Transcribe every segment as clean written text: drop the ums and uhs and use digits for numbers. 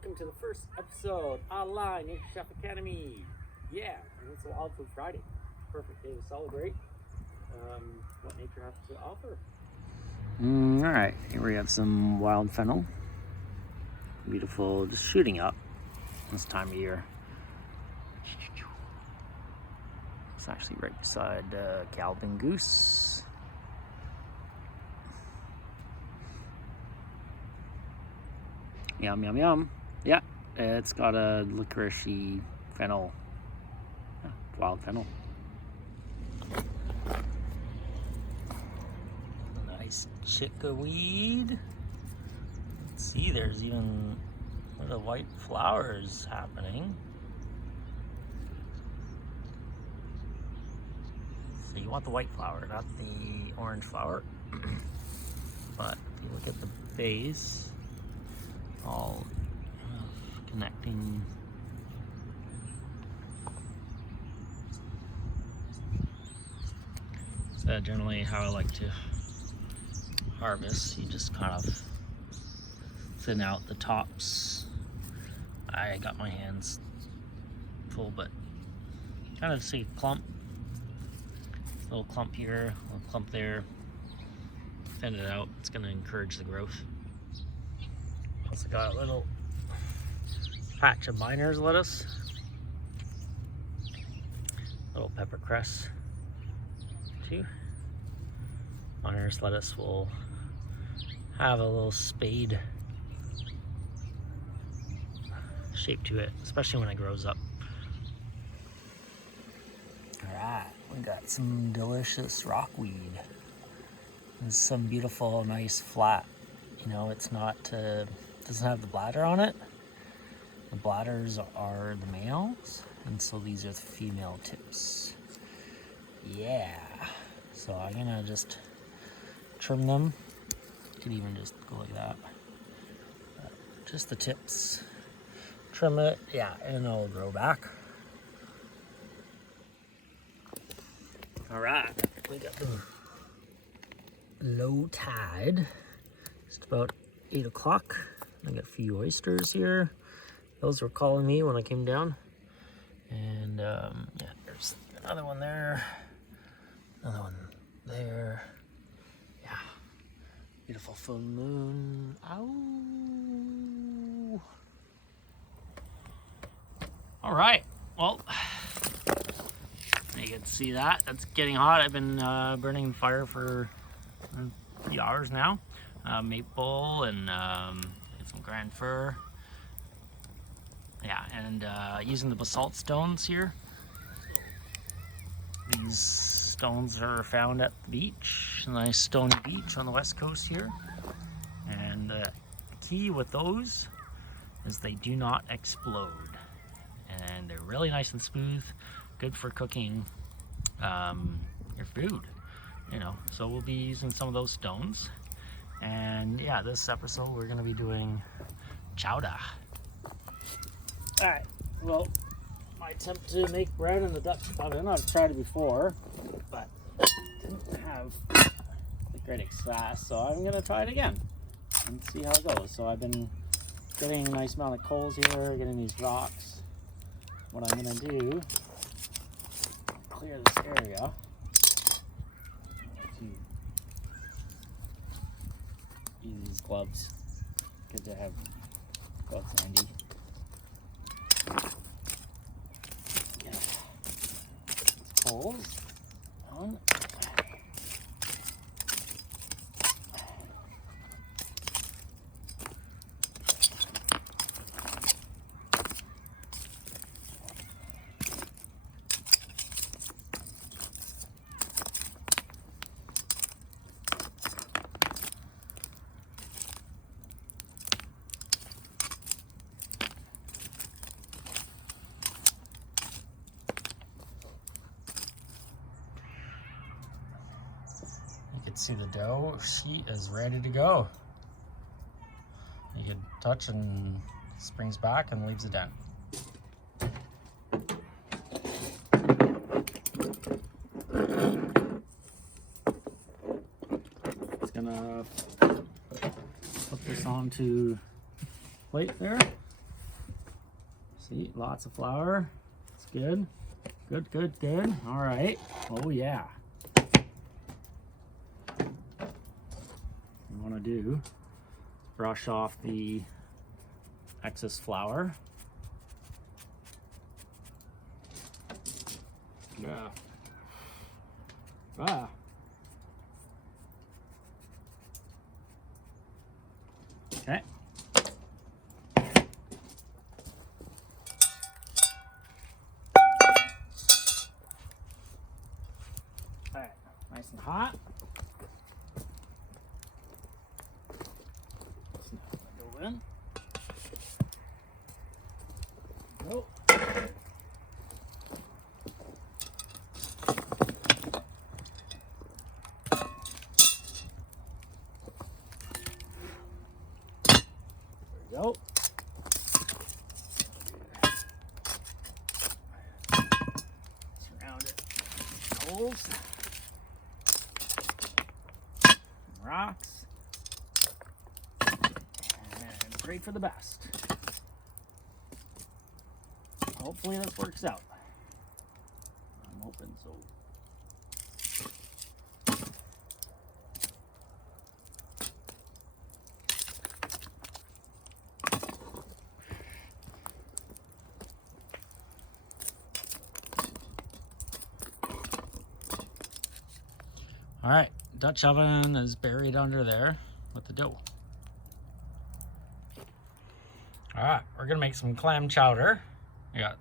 welcome to the first episode online Nature Chef Academy. Yeah, and it's Wild Food Friday. Perfect day to celebrate what nature has to offer. All right, here we have some wild fennel. Beautiful, just shooting up this time of year. It's actually right beside Galloping Goose. Yum, yum, yum. Yeah, it's got a licoricey fennel, wild fennel. Nice chickweed. Let's see, there's even little white flowers happening. So you want the white flower, not the orange flower. But if you look at the base, all connecting. So generally how I like to harvest, you just kind of thin out the tops. I got my hands full, but kind of see clump, a little clump here, a little clump there, thin it out. It's going to encourage the growth. Also got a little patch of miner's lettuce, little pepper cress too. Miner's lettuce will have a little spade shape to it, especially when it grows up. Alright, we got some delicious rockweed. There's some beautiful, nice flat. You know, it's not doesn't have the bladder on it. The bladders are the males, and so these are the female tips. Yeah, so I'm gonna just trim them. Could even just go like that. Just the tips. Trim it, yeah, and it'll grow back. All right, we got the low tide. Just about 8 o'clock. I got a few oysters here. Those were calling me when I came down. And yeah, there's another one there. Another one there. Yeah. Beautiful full moon. Ow. All right. Well, you can see that. That's getting hot. I've been burning fire for a few hours now. Maple and some grand fir. Yeah, and using the basalt stones here. These stones are found at the beach, a nice stony beach on the west coast here. And the key with those is they do not explode. And they're really nice and smooth, good for cooking your food, you know. So we'll be using some of those stones. And yeah, this episode we're gonna be doing chowder. All right, well, my attempt to make bread in the Dutch oven, I've tried it before, but didn't have the great success, so I'm gonna try it again and see how it goes. So I've been getting a nice amount of coals here, getting these rocks. What I'm gonna do, clear this area. Use these gloves. Good to have gloves handy. Get these coals on. See the dough sheet is ready to go. You can touch and springs back and leaves a dent. It's gonna put this onto plate there. See, lots of flour. It's good. Good, good, good. All right. Oh yeah. What you want to do, brush off the excess flour. Yeah. Ah. Okay. All right, nice and hot. So now go in. Go. Go. Surround it with holes, rocks, and pray for the best. Hopefully this works out. I'm hoping so. All right, Dutch oven is buried under there with the dough. All right, we're gonna make some clam chowder. I got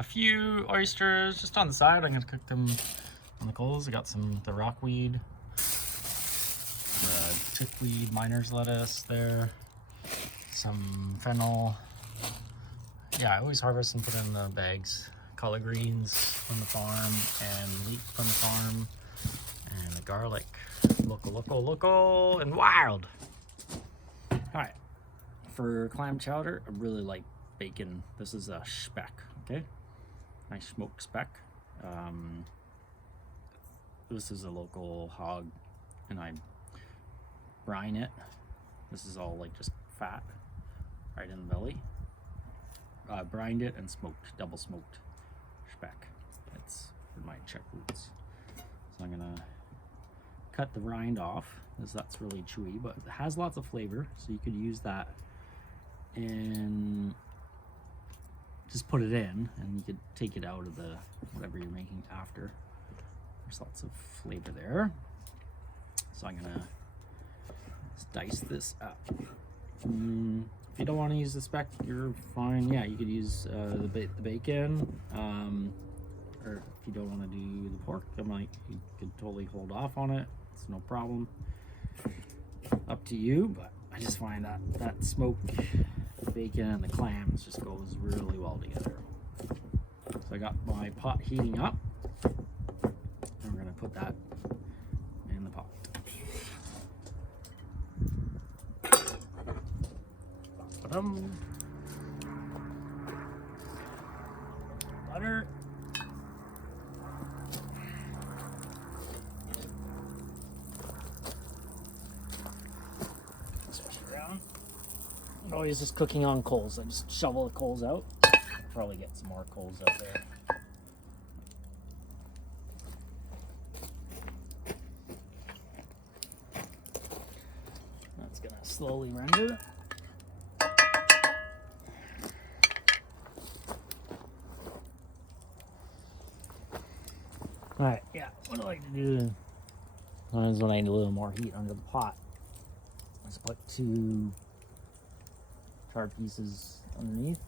a few oysters just on the side. I'm gonna cook them on the coals. I got the rockweed, the chickweed, miner's lettuce there, some fennel. Yeah, I always harvest and put in the bags. Collard greens from the farm and leeks from the farm. And the garlic, local, and wild. All right, for clam chowder, I really like bacon. This is a speck, okay? Nice smoked speck. This is a local hog, and I brine it. This is all like just fat right in the belly. Brined it and smoked, double smoked speck. It's for my Czech roots. So I'm gonna cut the rind off, because that's really chewy, but it has lots of flavor, so you could use that and just put it in, and you could take it out of the whatever you're making after. There's lots of flavor there. So I'm gonna dice this up. If you don't want to use the speck, you're fine. Yeah, you could use the bacon, or if you don't want to do the pork, you could totally hold off on it. It's no problem. Up to you, but I just find that smoked bacon and the clams just goes really well together. So I got my pot heating up. I'm gonna put that in the pot. Butter. I'm always just cooking on coals. I just shovel the coals out. I'll probably get some more coals out there. That's gonna slowly render. Alright, yeah, what I like to do is when I need a little more heat under the pot, is put 2 charred pieces underneath.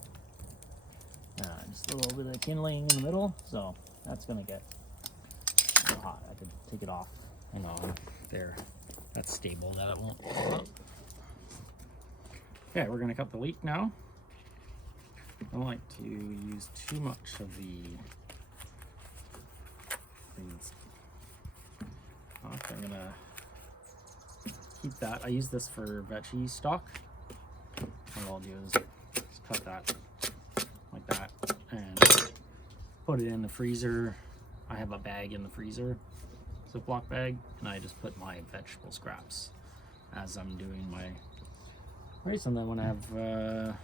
Just a little bit of kindling in the middle, so that's gonna get hot. I could take it off and on there. That's stable, that it won't blow up. Okay, we're gonna cut the leek now. I don't like to use too much of the stock. I'm gonna keep that. I use this for veggie stock. What I'll do is just cut that like that and put it in the freezer. I have a bag in the freezer, Ziploc bag, and I just put my vegetable scraps as I'm doing my rice. And then when I have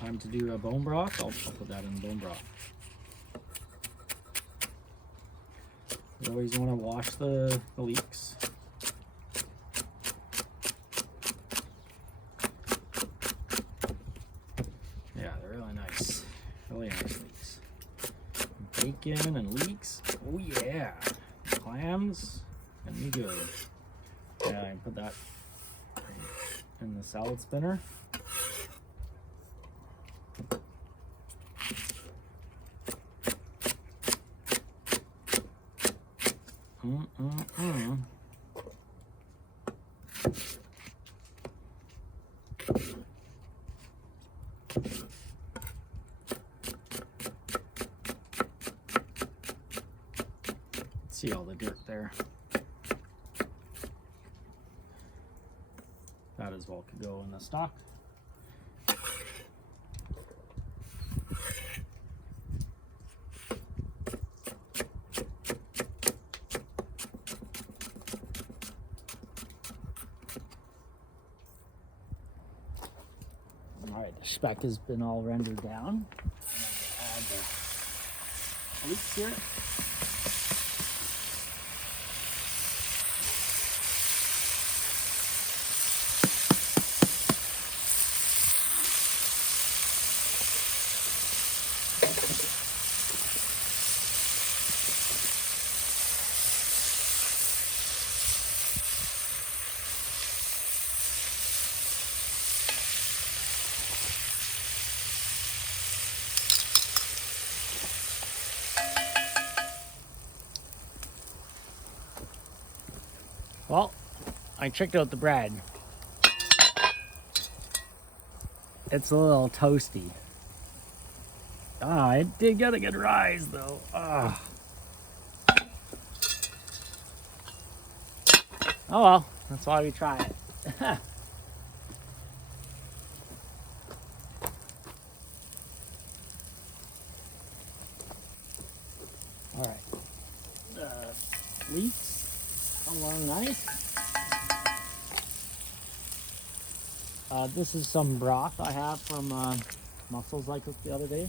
time to do a bone broth. I'll put that in the bone broth. You always want to wash the leeks. Yeah, they're really nice. Really nice leeks. Bacon and leeks. Oh yeah. Clams. Gonna be good. Yeah, I put that in the salad spinner. See all the dirt there. That as well could go in the stock. All right, the speck has been all rendered down. Add the leeks here. Well, I checked out the bread. It's a little toasty. It did get a good rise though. Oh well, that's why we try it. All right, leeks come along nice. This is some broth I have from mussels I cooked the other day.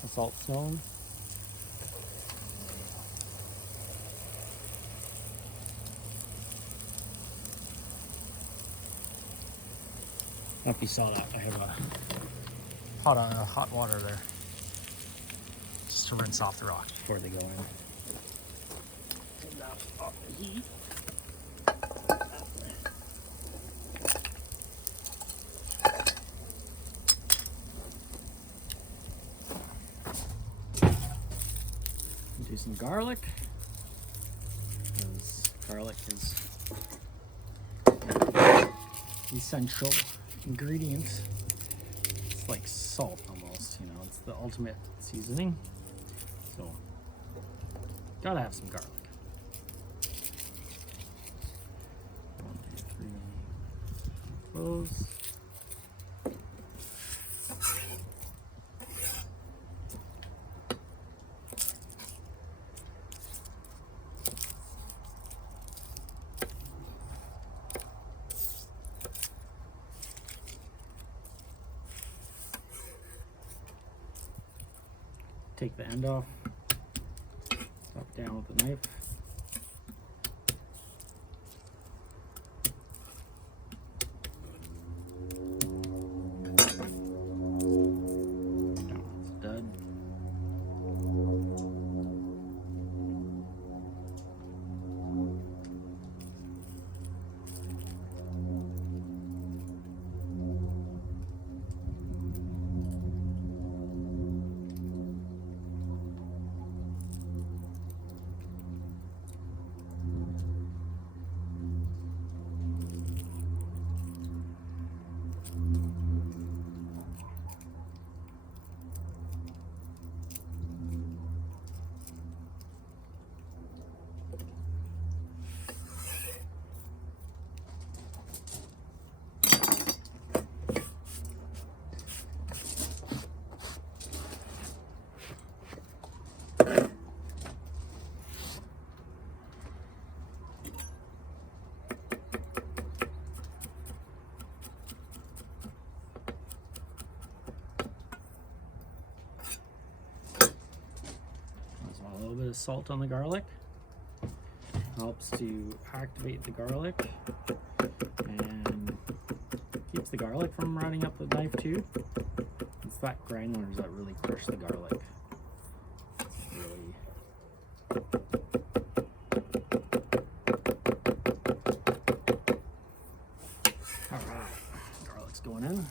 Basalt stone. I don't know if you saw that. I have a pot on hot water there, just to rinse off the rocks before they go in. Take that off the heat. Do some garlic, because garlic is essential ingredient. It's like salt almost, you know, it's the ultimate seasoning. So, gotta have some garlic. 1, 2, 3, close. Take the end off, top down with the knife. Down with the stud. little bit of salt on the garlic. Helps to activate the garlic and keeps the garlic from running up the knife too. It's that granulars that really crush the garlic. Really. Alright, garlic's going in.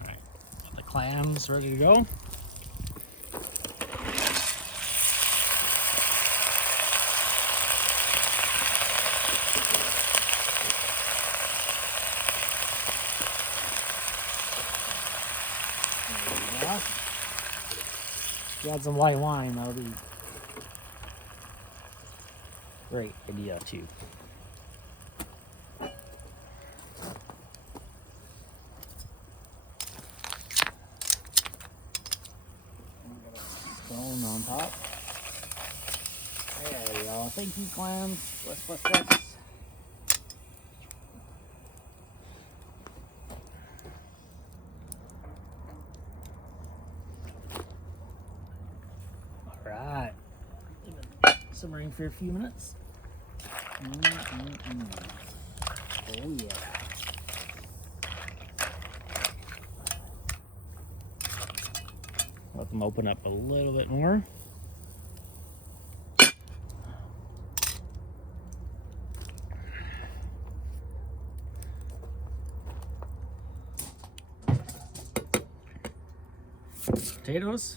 Alright, got the clams ready to go. If you add some white wine, that would be a great idea too. Stone on top. There we go. Thank you, clams. Bless. Alright. Simmering for a few minutes. Oh yeah. Let them open up a little bit more. Potatoes.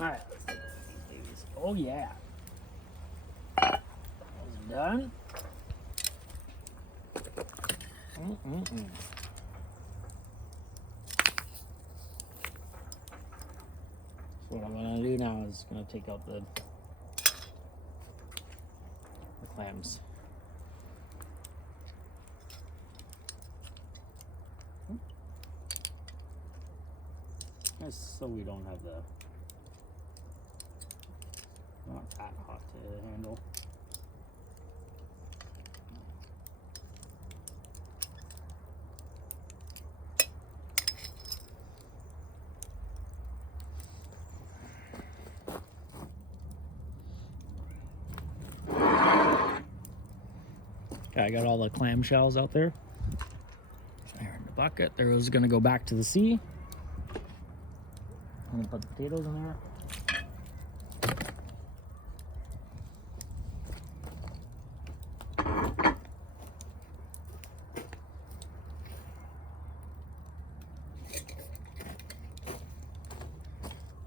Alright, let's do these. Oh yeah. That was done. So what I'm gonna do now is gonna take out the clams. Just so we don't have the not that hot to handle. Okay, I got all the clam shells out there. They're in the bucket. Those are gonna go back to the sea. I'm gonna put the potatoes in there.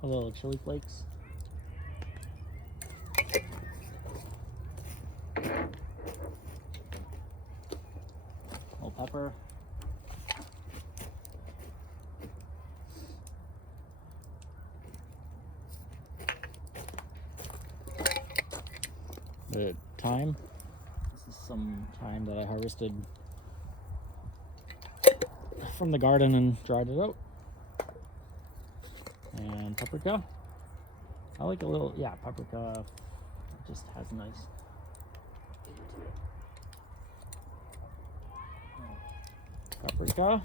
A little chili flakes. A little pepper. The thyme. This is some thyme that I harvested from the garden and dried it out. And paprika. I like a little, yeah, paprika. It just has a nice paprika.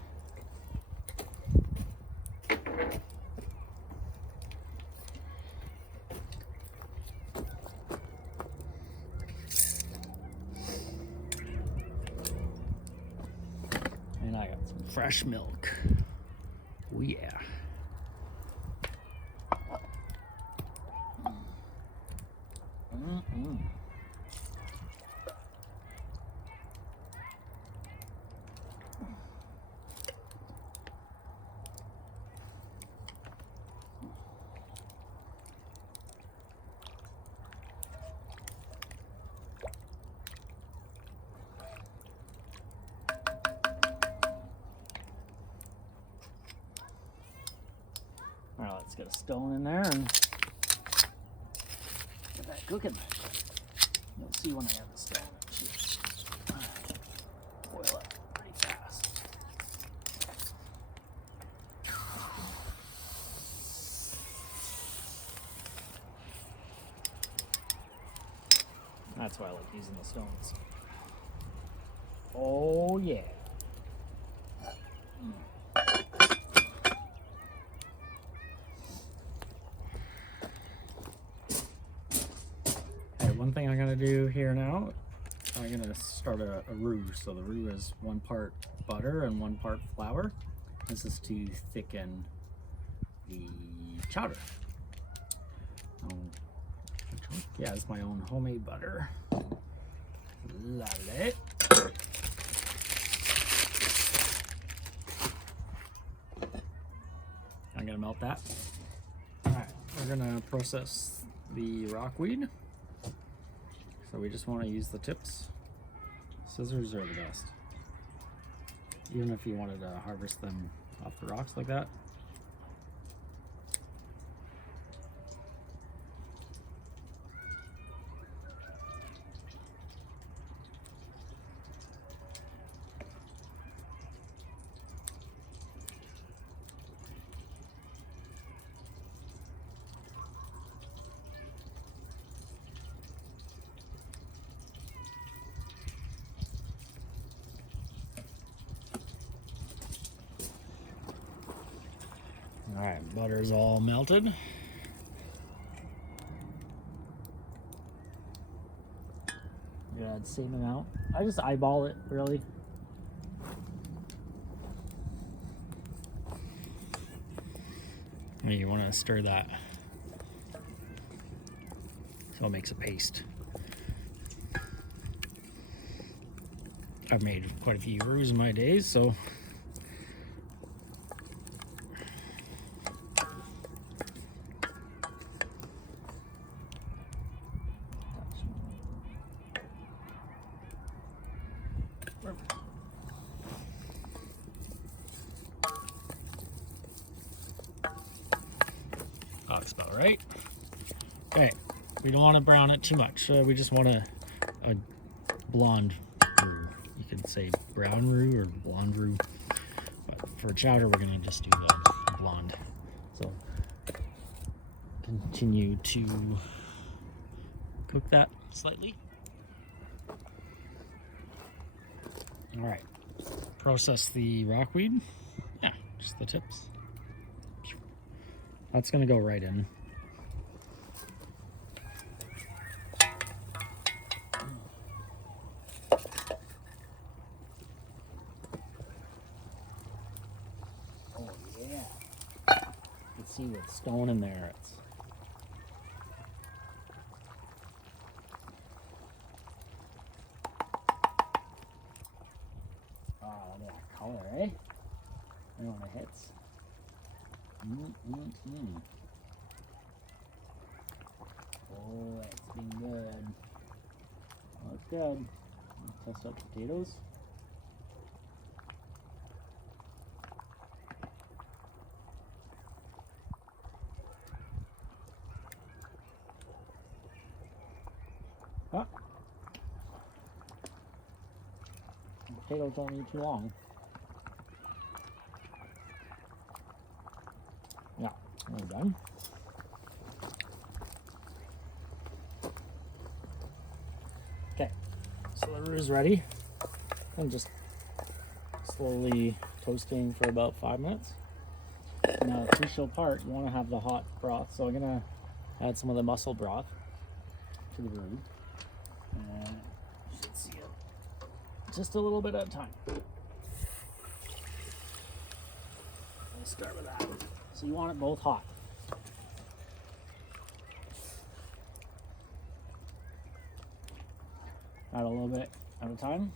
And I got some fresh milk. Oh yeah. All right, let's get a stone in there and get that cooking. You'll see when I have the stone. Boil it pretty fast. That's why I like using the stones. Oh yeah. Okay, one thing I'm gonna do here now, I'm gonna start a roux. So the roux is 1 part butter and 1 part flour. This is to thicken the chowder. Yeah, it's my own homemade butter. Lovely. I'm gonna melt that. All right, we're gonna process the rockweed. So we just want to use the tips. Scissors are the best. Even if you wanted to harvest them off the rocks like that. All right, butter's all melted. Yeah, the same amount. I just eyeball it, really. And you want to stir that so it makes a paste. I've made quite a few roux in my days, so that's about right. Okay, we don't want to brown it too much. We just want a blonde roux. You can say brown roux or blonde roux, but for chowder we're gonna just do the blonde. So continue to cook that slightly. All right, process the rockweed. Yeah, just the tips. That's gonna go right in. Oh yeah. You can see the stone in there. It's look at that color, eh? I know when it hits. Oh, it's been good. Oh, it's good. Test out potatoes. Huh? Potatoes don't need too long. Yeah, we're done. Okay, so the roux is ready. I'm just slowly toasting for about 5 minutes. Now, the crucial part, you want to have the hot broth. So I'm gonna add some of the mussel broth to the roux. And you should see it just a little bit at a time. We'll start with that. So you want it both hot. Add a little bit at a time.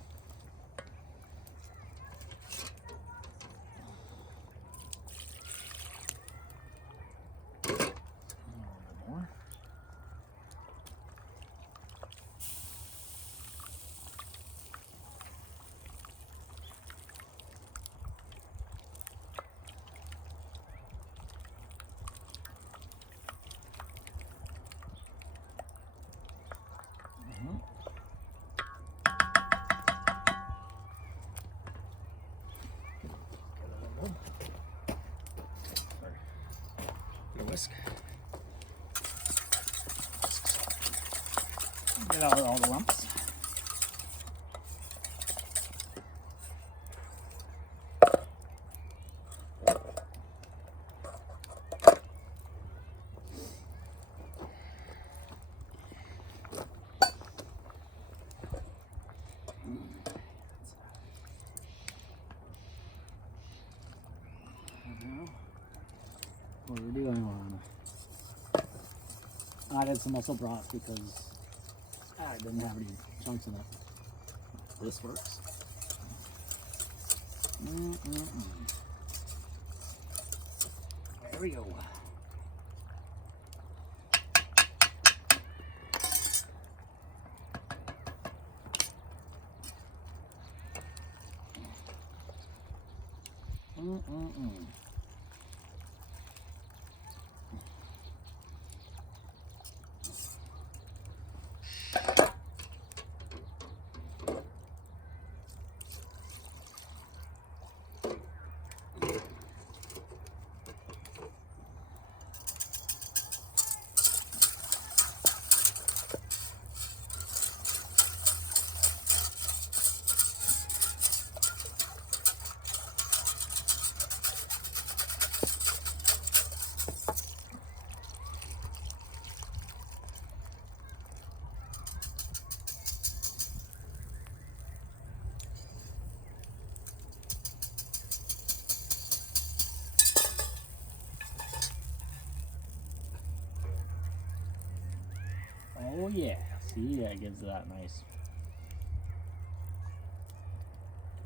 A little bit more. whisk. Get out all the lumps. What are we doing on? I added some mussel broth because I didn't have any chunks in it. This works. There we go. Oh yeah, see, that gives that nice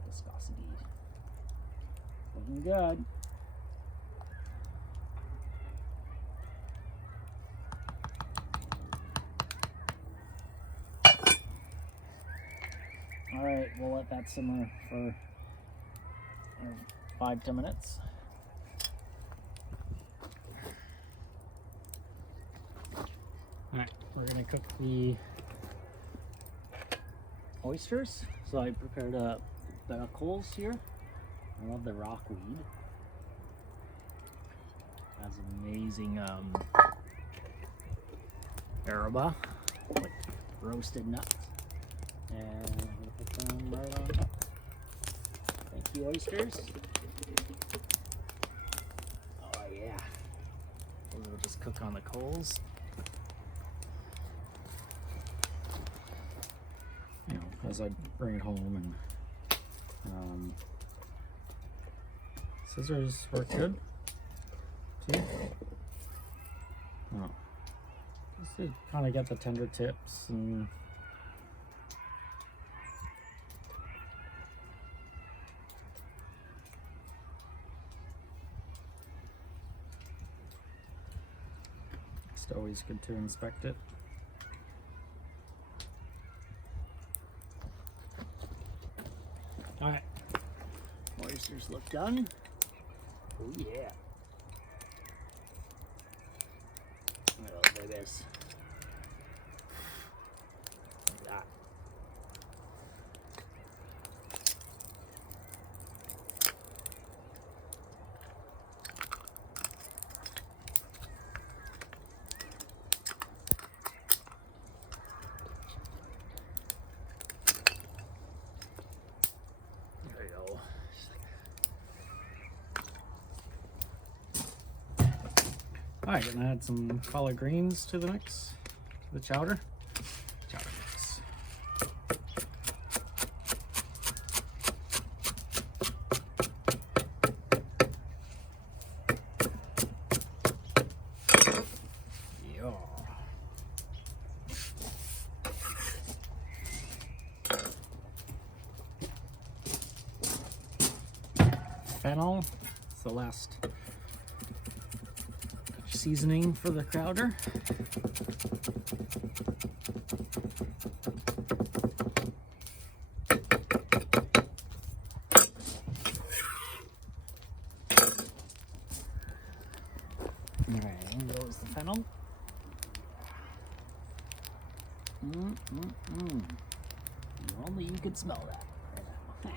viscosity. Looking good. All right, we'll let that simmer for 5-10 minutes. Alright, we're going to cook the oysters. So I prepared the coals here. I love the rockweed. Has amazing araba, like roasted nuts. And I'm going to put them right on top. Thank you, oysters. Oh yeah. Those will just cook on the coals. You know, as I bring it home, and scissors work good too. Oh, just to kind of get the tender tips and it's always good to inspect it. All right, oysters look done. Oh yeah. Look at this. Look at that. Alright, gonna add some collard greens to the mix, to the chowder. Chowder mix. Yeah. Fennel, it's the last seasoning for the chowder. Alright, in goes the fennel. Only you could smell that right now.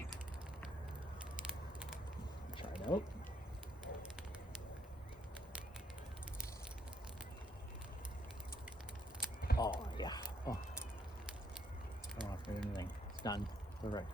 Try it out. done. All right.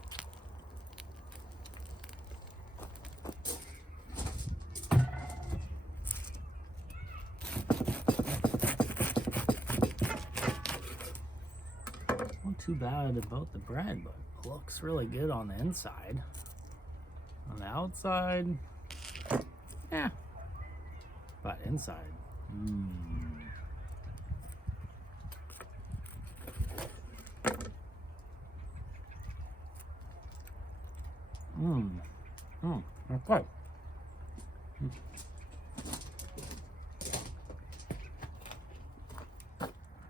Not too bad about the bread, but it looks really good on the inside. On the outside, yeah, but inside, okay.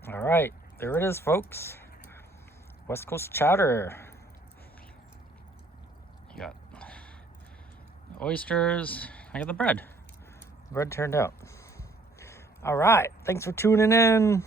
All right, there it is, folks. West Coast chowder. You got oysters. I got the bread. The bread turned out. All right, thanks for tuning in.